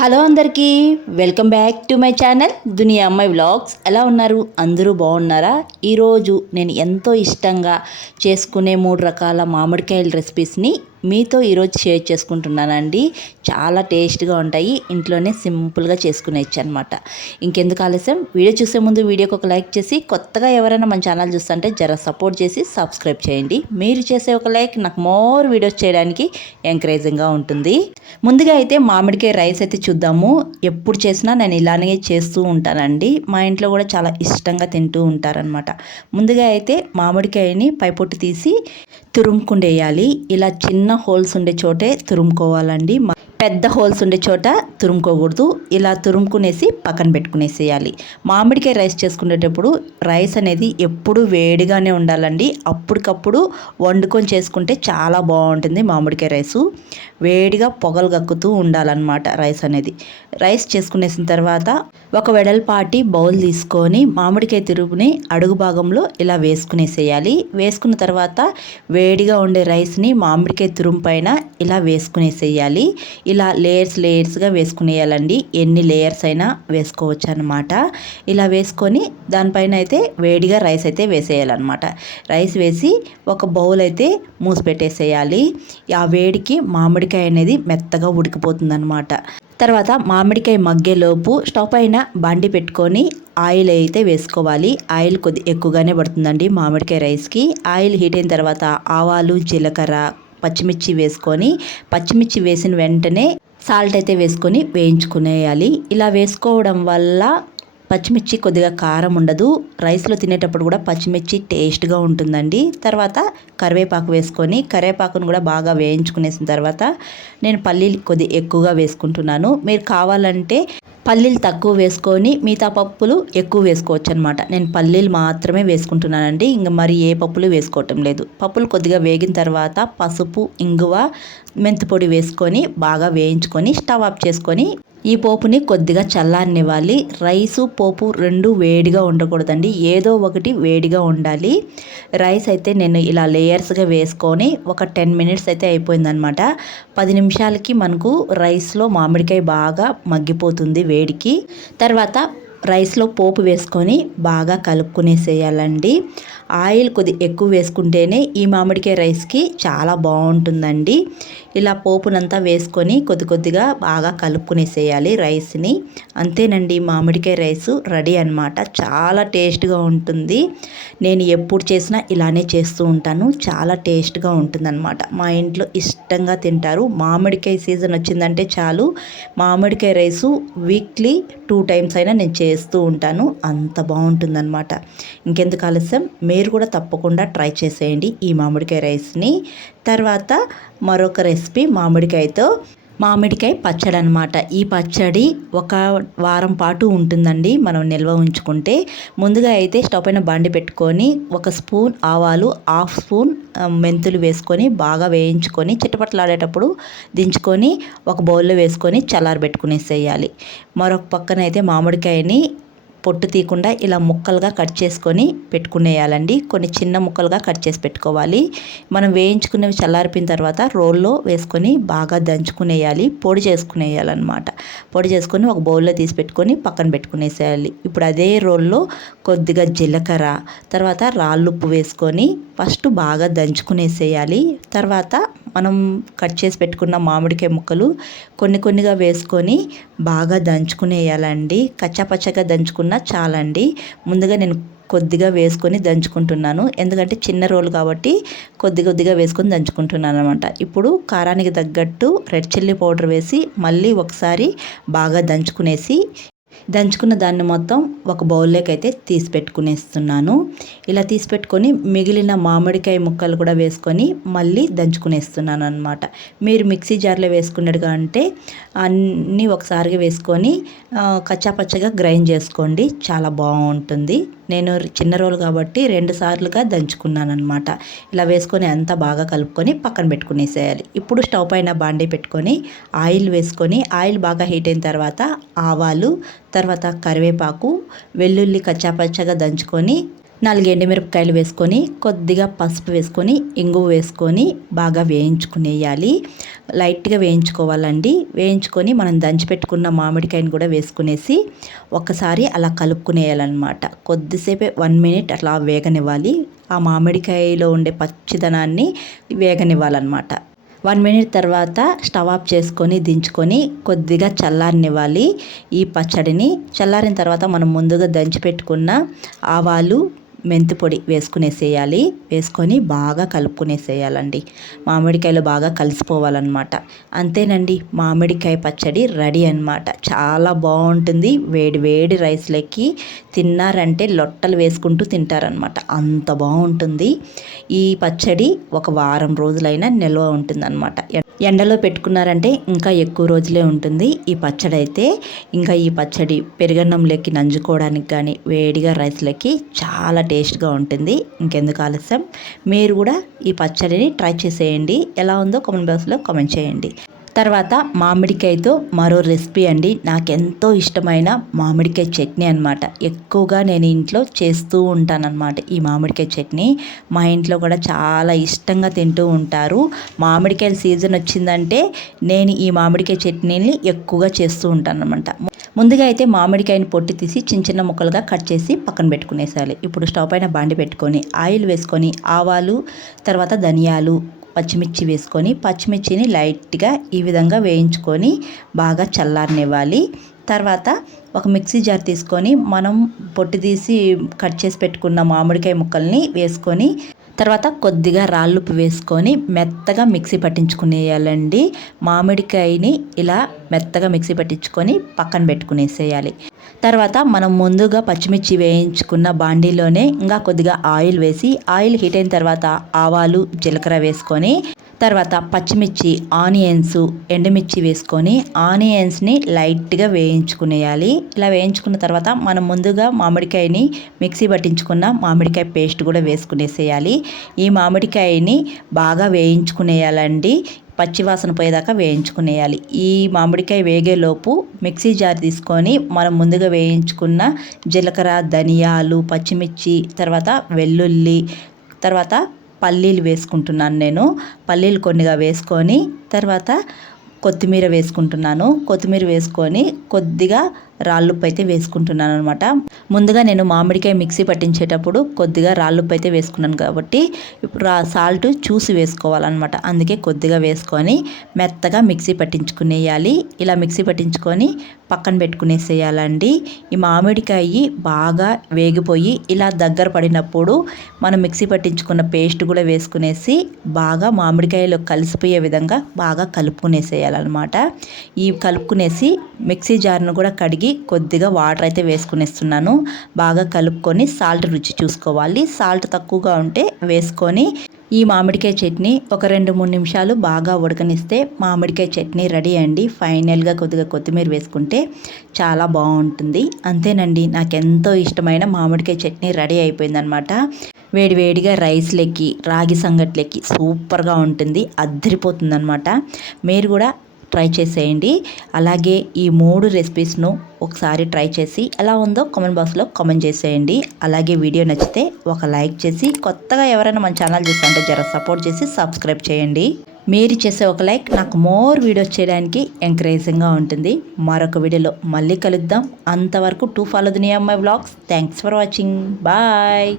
Hello అందరికీ, welcome back to my channel దునియా అమ్మాయి vlogs. ఎలా ఉన్నారు? అందరూ బాగున్నారా? ఈరోజు నేను ఎంతో ఇష్టంగా చేసుకునే 3 రకాల మామిడికాయల రెసిపీస్ని మీతో ఈరోజు షేర్ చేసుకుంటున్నానండి. చాలా టేస్ట్గా ఉంటాయి, ఇంట్లోనే సింపుల్గా చేసుకునేచ్చు అనమాట. ఇంకెందుకు ఆలస్యం, వీడియో చూసే ముందు వీడియోకి ఒక లైక్ చేసి, కొత్తగా ఎవరైనా మన ఛానల్ చూస్తుంటే జర సపోర్ట్ చేసి సబ్స్క్రైబ్ చేయండి. మీరు చేసే ఒక లైక్ నాకు మోర్ వీడియోస్ చేయడానికి ఎంకరేజింగ్గా ఉంటుంది. ముందుగా అయితే మామిడికాయ రైస్ అయితే చూద్దాము. ఎప్పుడు చేసినా నేను ఇలానే చేస్తూ ఉంటానండి. మా ఇంట్లో కూడా చాలా ఇష్టంగా తింటూ ఉంటారనమాట. ముందుగా అయితే మామిడికాయని పైపొట్టు తీసి తురుముకుండేయాలి. ఇలా చిన్న హోల్స్ ఉండే చోటే తురుముకోవాలండి, పెద్ద హోల్స్ ఉండే చోట తురుముకోకూడదు. ఇలా తురుముకునేసి పక్కన పెట్టుకునేసేయాలి. మామిడికాయ రైస్ చేసుకునేటప్పుడు రైస్ అనేది ఎప్పుడు వేడిగానే ఉండాలండి. అప్పటికప్పుడు వండుకొని చేసుకుంటే చాలా బాగుంటుంది. మామిడికాయ రైసు వేడిగా పొగలు గక్కుతూ ఉండాలన్నమాట రైస్ అనేది. రైస్ చేసుకునేసిన తర్వాత ఒక వెడల్పాటి బౌల్ తీసుకొని మామిడికాయ తురుముని అడుగు భాగంలో ఇలా వేసుకునేసేయాలి. వేసుకున్న తర్వాత వేడిగా ఉండే రైస్ని మామిడికాయ తురుము పైన ఇలా వేసుకునేసేయాలి. ఇలా లేయర్స్గా వేసుకునేయాలండి. ఎన్ని లేయర్స్ అయినా వేసుకోవచ్చు అనమాట. ఇలా వేసుకొని దానిపైన అయితే వేడిగా రైస్ అయితే వేసేయాలన్నమాట. రైస్ వేసి ఒక బౌల్ అయితే మూసి పెట్టేసేయాలి. ఆ వేడికి మామిడికాయ అనేది మెత్తగా ఉడికిపోతుంది అనమాట. తర్వాత మామిడికాయ మగ్గేలోపు స్టవ్ పైన బండి పెట్టుకొని ఆయిల్ అయితే వేసుకోవాలి. ఆయిల్ కొద్ది ఎక్కువగానే పడుతుందండి మామిడికాయ రైస్కి. ఆయిల్ హీట్ అయిన తర్వాత ఆవాలు, జీలకర్ర, పచ్చిమిర్చి వేసుకొని, పచ్చిమిర్చి వేసిన వెంటనే సాల్ట్ అయితే వేసుకొని వేయించుకునేయాలి. ఇలా వేసుకోవడం వల్ల పచ్చిమిర్చి కొద్దిగా కారం ఉండదు. రైస్లో తినేటప్పుడు కూడా పచ్చిమిర్చి టేస్ట్గా ఉంటుందండి. తర్వాత కరివేపాకు వేసుకొని కరివేపాకును కూడా బాగా వేయించుకునేసిన తర్వాత నేను పల్లీలు కొద్దిగా ఎక్కువగా వేసుకుంటున్నాను. మీరు కావాలంటే పల్లీలు తక్కువ వేసుకొని మిగతా పప్పులు ఎక్కువ వేసుకోవచ్చు అనమాట. నేను పల్లీలు మాత్రమే వేసుకుంటున్నానండి. ఇంకా మరి ఏ పప్పులు వేసుకోవటం లేదు. పప్పులు కొద్దిగా వేగిన తర్వాత పసుపు, ఇంగువ, మెంతిపొడి వేసుకొని బాగా వేయించుకొని స్టవ్ ఆఫ్ చేసుకొని ఈ పోపుని కొద్దిగా చల్లారనివ్వాలి. రైసు, పోపు రెండు వేడిగా ఉండకూడదండి, ఏదో ఒకటి వేడిగా ఉండాలి. రైస్ అయితే నేను ఇలా లేయర్స్గా వేసుకొని ఒక 10 మినిట్స్ అయితే అయిపోయిందనమాట. 10 నిమిషాలకి మనకు రైస్లో మామిడికాయ బాగా మగ్గిపోతుంది వేడికి. తర్వాత రైస్లో పోపు వేసుకొని బాగా కలుపుకునేసేయాలండి. ఆయిల్ కొద్ది ఎక్కువ వేసుకుంటేనే ఈ మామిడికాయ రైస్కి చాలా బాగుంటుందండి. ఇలా పోపునంతా వేసుకొని కొద్దిగా బాగా కలుపుకునేసేయాలి రైస్ని. అంతేనండి, మామిడికాయ రైసు రెడీ అనమాట. చాలా టేస్ట్గా ఉంటుంది. నేను ఎప్పుడు చేసినా ఇలానే చేస్తూ ఉంటాను. చాలా టేస్ట్గా ఉంటుందన్నమాట. మా ఇంట్లో ఇష్టంగా తింటారు. మామిడికాయ సీజన్ వచ్చిందంటే చాలు మామిడికాయ రైసు వీక్లీ 2 టైమ్స్ అయినా నేను చేస్తూ ఉంటాను. అంత బాగుంటుందన్నమాట. ఇంకెందుకు ఆలస్యం, మీరు కూడా తప్పకుండా ట్రై చేసేయండి ఈ మామిడికాయ రైస్ని. తర్వాత మరొక రెసిపీ మామిడికాయ పచ్చడి అనమాట. ఈ పచ్చడి ఒక వారం పాటు ఉంటుందండి మనం నిల్వ ఉంచుకుంటే. ముందుగా అయితే స్టవ్ పైన బండి పెట్టుకొని 1 స్పూన్ ఆవాలు, 1/2 స్పూన్ మెంతులు వేసుకొని బాగా వేయించుకొని చిటపటలాడేటప్పుడు దించుకొని ఒక బౌల్లో వేసుకొని చల్లారబెట్టుకునేసేయాలి. మరొక పక్కన అయితే మామిడికాయని పొట్టు తీయకుండా ఇలా ముక్కలుగా కట్ చేసుకొని పెట్టుకునేయాలండి. కొన్ని చిన్న ముక్కలుగా కట్ చేసి పెట్టుకోవాలి. మనం వేయించుకున్నవి చల్లారిపోయిన తర్వాత రోల్లో వేసుకొని బాగా దంచుకునేయాలి, పొడి చేసుకునేయాలన్నమాట. పొడి చేసుకొని ఒక బౌల్లో తీసి పెట్టుకొని పక్కన పెట్టుకునేసేయాలి. ఇప్పుడు అదే రోల్లో కొద్దిగా జీలకర్ర, తర్వాత రాళ్ళుప్పు వేసుకొని ఫస్ట్ బాగా దంచుకునేసేయాలి. తర్వాత మనం కట్ చేసి పెట్టుకున్న మామిడికాయ ముక్కలు కొన్నిగా వేసుకొని బాగా దంచుకునేయాలండి. కచ్చాపచ్చగా దంచుకున్నా చాలండి. ముందుగా నేను కొద్దిగా వేసుకొని దంచుకుంటున్నాను, ఎందుకంటే చిన్న రోలు కాబట్టి కొద్దిగా వేసుకొని దంచుకుంటున్నాను అనమాట. ఇప్పుడు కారానికి తగ్గట్టు రెడ్ చిల్లీ పౌడర్ వేసి మళ్ళీ ఒకసారి బాగా దంచుకున్న దాన్ని మొత్తం ఒక బౌల్లోకి అయితే తీసి పెట్టుకునేస్తున్నాను. ఇలా తీసి పెట్టుకొని మిగిలిన మామిడికాయ ముక్కలు కూడా వేసుకొని మళ్ళీ దంచుకునేస్తున్నాను అనమాట. మీరు మిక్సీ జార్లో వేసుకున్నట్టుగా అంటే అన్నీ ఒకసారిగా వేసుకొని కచ్చాపచ్చగా గ్రైండ్ చేసుకోండి, చాలా బాగుంటుంది. నేను చిన్న రోలు కాబట్టి 2 సార్లుగా దంచుకున్నాను అనమాట. ఇలా వేసుకొని అంతా బాగా కలుపుకొని పక్కన పెట్టుకునేసేయాలి. ఇప్పుడు స్టవ్ పైన బాండీ పెట్టుకొని ఆయిల్ వేసుకొని ఆయిల్ బాగా హీట్ అయిన తర్వాత ఆవాలు, తర్వాత కరివేపాకు, వెల్లుల్లి కచ్చాపచ్చగా దంచుకొని 4 ఎండుమిరపకాయలు వేసుకొని కొద్దిగా పసుపు వేసుకొని ఇంగువ వేసుకొని బాగా వేయించుకునేయాలి. లైట్గా వేయించుకోవాలండి. వేయించుకొని మనం దంచిపెట్టుకున్న మామిడికాయని కూడా వేసుకునేసి ఒక్కసారి అలా కలుపుకునేయాలన్నమాట. కొద్దిసేపే 1 మినిట్ అట్లా వేగనివ్వాలి. ఆ మామిడికాయలో ఉండే పచ్చిదనాన్ని వేగనివ్వాలన్నమాట. 1 మినిట్ తర్వాత స్టవ్ ఆఫ్ చేసుకొని దించుకొని కొద్దిగా చల్లారనివ్వాలి ఈ పచ్చడిని. చల్లారిన తర్వాత మనం ముందుగా దంచిపెట్టుకున్న ఆవాలు, మెంతి పొడి వేసుకునేసేయాలి. వేసుకొని బాగా కలుపుకునేసేయాలండి. మామిడికాయలు బాగా కలిసిపోవాలన్నమాట. అంతేనండి, మామిడికాయ పచ్చడి రెడీ అన్నమాట. చాలా బాగుంటుంది. వేడి వేడి రైస్లకి తిన్నారంటే లొట్టలు వేసుకుంటూ తింటారనమాట. అంత బాగుంటుంది. ఈ పచ్చడి ఒక వారం రోజులైనా నిల్వ ఉంటుందన్నమాట. ఎండలో పెట్టుకున్నారంటే ఇంకా ఎక్కువ రోజులే ఉంటుంది ఈ పచ్చడి అయితే. ఇంకా ఈ పచ్చడి పెరుగన్నంలోకి నంజుకోవడానికి కానీ వేడిగా రైస్లోకి చాలా టేస్ట్గా ఉంటుంది. ఇంకెందుకు ఆలస్యం, మీరు కూడా ఈ పచ్చడిని ట్రై చేసేయండి. ఎలా ఉందో కామెంట్ బాక్స్లో కామెంట్ చేయండి. తర్వాత మామిడికాయతో మరో రెసిపీ అండి. నాకెంతో ఇష్టమైన మామిడికాయ చట్నీ అనమాట. ఎక్కువగా నేను ఇంట్లో చేస్తూ ఉంటానన్నమాట ఈ మామిడికాయ చట్నీ. మా ఇంట్లో కూడా చాలా ఇష్టంగా తింటూ ఉంటారు. మామిడికాయల సీజన్ వచ్చిందంటే నేను ఈ మామిడికాయ చట్నీని ఎక్కువగా చేస్తూ ఉంటాను అనమాట. ముందుగా అయితే మామిడికాయని పొట్టి తీసి చిన్న చిన్న ముక్కలుగా కట్ చేసి పక్కన పెట్టుకునేసాలి. ఇప్పుడు స్టవ్ పైన బాండి పెట్టుకొని ఆయిల్ వేసుకొని ఆవాలు, తర్వాత ధనియాలు, పచ్చిమిర్చి వేసుకొని పచ్చిమిర్చిని లైట్గా ఈ విధంగా వేయించుకొని బాగా చల్లారనివ్వాలి. తర్వాత ఒక మిక్సీ జార్ తీసుకొని మనం పొట్టి తీసి కట్ చేసి పెట్టుకున్న మామిడికాయ ముక్కల్ని వేసుకొని తర్వాత కొద్దిగా రాళ్ళుప్పు వేసుకొని మెత్తగా మిక్సీ పట్టించుకునేయాలండి. మామిడికాయని ఇలా మెత్తగా మిక్సీ పట్టించుకొని పక్కన పెట్టుకునేసేయాలి. తర్వాత మనం ముందుగా పచ్చిమిర్చి వేయించుకున్న బాండీలోనే ఇంకా కొద్దిగా ఆయిల్ వేసి ఆయిల్ హీట్ అయిన తర్వాత ఆవాలు, జీలకర్ర వేసుకొని తర్వాత పచ్చిమిర్చి, ఆనియన్స్, ఎండుమిర్చి వేసుకొని ఆనియన్స్ని లైట్గా వేయించుకునేయాలి. ఇలా వేయించుకున్న తర్వాత మనం ముందుగా మామిడికాయని మిక్సీ పట్టించుకున్న మామిడికాయ పేస్ట్ కూడా వేసుకునేసేయాలి. ఈ మామిడికాయని బాగా వేయించుకునేయాలండి. పచ్చివాసన పోయేదాకా వేయించుకునేయాలి. ఈ మామిడికాయ వేగేలోపు మిక్సీ జార్ తీసుకొని మనం ముందుగా వేయించుకున్న జీలకర్ర, ధనియాలు, పచ్చిమిర్చి, తర్వాత వెల్లుల్లి, తర్వాత పల్లీలు వేసుకుంటున్నాను నేను. పల్లీలు కొన్నిగా వేసుకొని తర్వాత కొత్తిమీర వేసుకుంటున్నాను. కొత్తిమీర వేసుకొని కొద్దిగా రాళ్ళుప్పు అయితే వేసుకుంటున్నాను అనమాట. ముందుగా నేను మామిడికాయ మిక్సీ పట్టించేటప్పుడు కొద్దిగా రాళ్ళుప్పు అయితే వేసుకున్నాను కాబట్టి సాల్ట్ చూసి వేసుకోవాలన్నమాట. అందుకే కొద్దిగా వేసుకొని మెత్తగా మిక్సీ పట్టించుకునేయాలి. ఇలా మిక్సీ పట్టించుకొని పక్కన పెట్టుకునేసేయాలండి. ఈ మామిడికాయ బాగా వేగిపోయి ఇలా దగ్గర పడినప్పుడు మనం మిక్సీ పట్టించుకున్న పేస్ట్ కూడా వేసుకునేసి బాగా మామిడికాయలో కలిసిపోయే విధంగా బాగా కలుపుకునేసేయాలన్నమాట. ఈ కలుపుకునేసి మిక్సీ జార్ను కూడా కడిగి కొద్దిగా వాటర్ అయితే వేసుకునేస్తున్నాను. బాగా కలుపుకొని సాల్ట్ రుచి చూసుకోవాలి. సాల్ట్ తక్కువగా ఉంటే వేసుకొని ఈ మామిడికాయ చట్నీ ఒక 2-3 నిమిషాలు బాగా ఉడకనిస్తే మామిడికాయ చట్నీ రెడీ అండి. ఫైనల్గా కొద్దిగా కొత్తిమీర వేసుకుంటే చాలా బాగుంటుంది. అంతేనండి, నాకెంతో ఇష్టమైన మామిడికాయ చట్నీ రెడీ అయిపోయిందనమాట. వేడివేడిగా రైస్లకి, రాగి సంగట్లకి సూపర్గా ఉంటుంది. అద్దరిపోతుంది అనమాట. మీరు కూడా ట్రై చేసేయండి. అలాగే ఈ 3 రెసిపీస్ను ఒకసారి ట్రై చేసి ఎలా ఉందో కామెంట్ బాక్స్లో కామెంట్ చేసేయండి. అలాగే వీడియో నచ్చితే ఒక లైక్ చేసి కొత్తగా ఎవరైనా మన ఛానల్ చూస్తుంటే జర సపోర్ట్ చేసి సబ్స్క్రైబ్ చేయండి. మీరు చేసే ఒక లైక్ నాకు మోర్ వీడియోస్ చేయడానికి ఎంకరేజింగ్గా ఉంటుంది. మరొక వీడియోలో మళ్ళీ కలుద్దాం. అంతవరకు టు ఫాలో దునియా అమ్మాయి vlogs. Thanks for watching. Bye.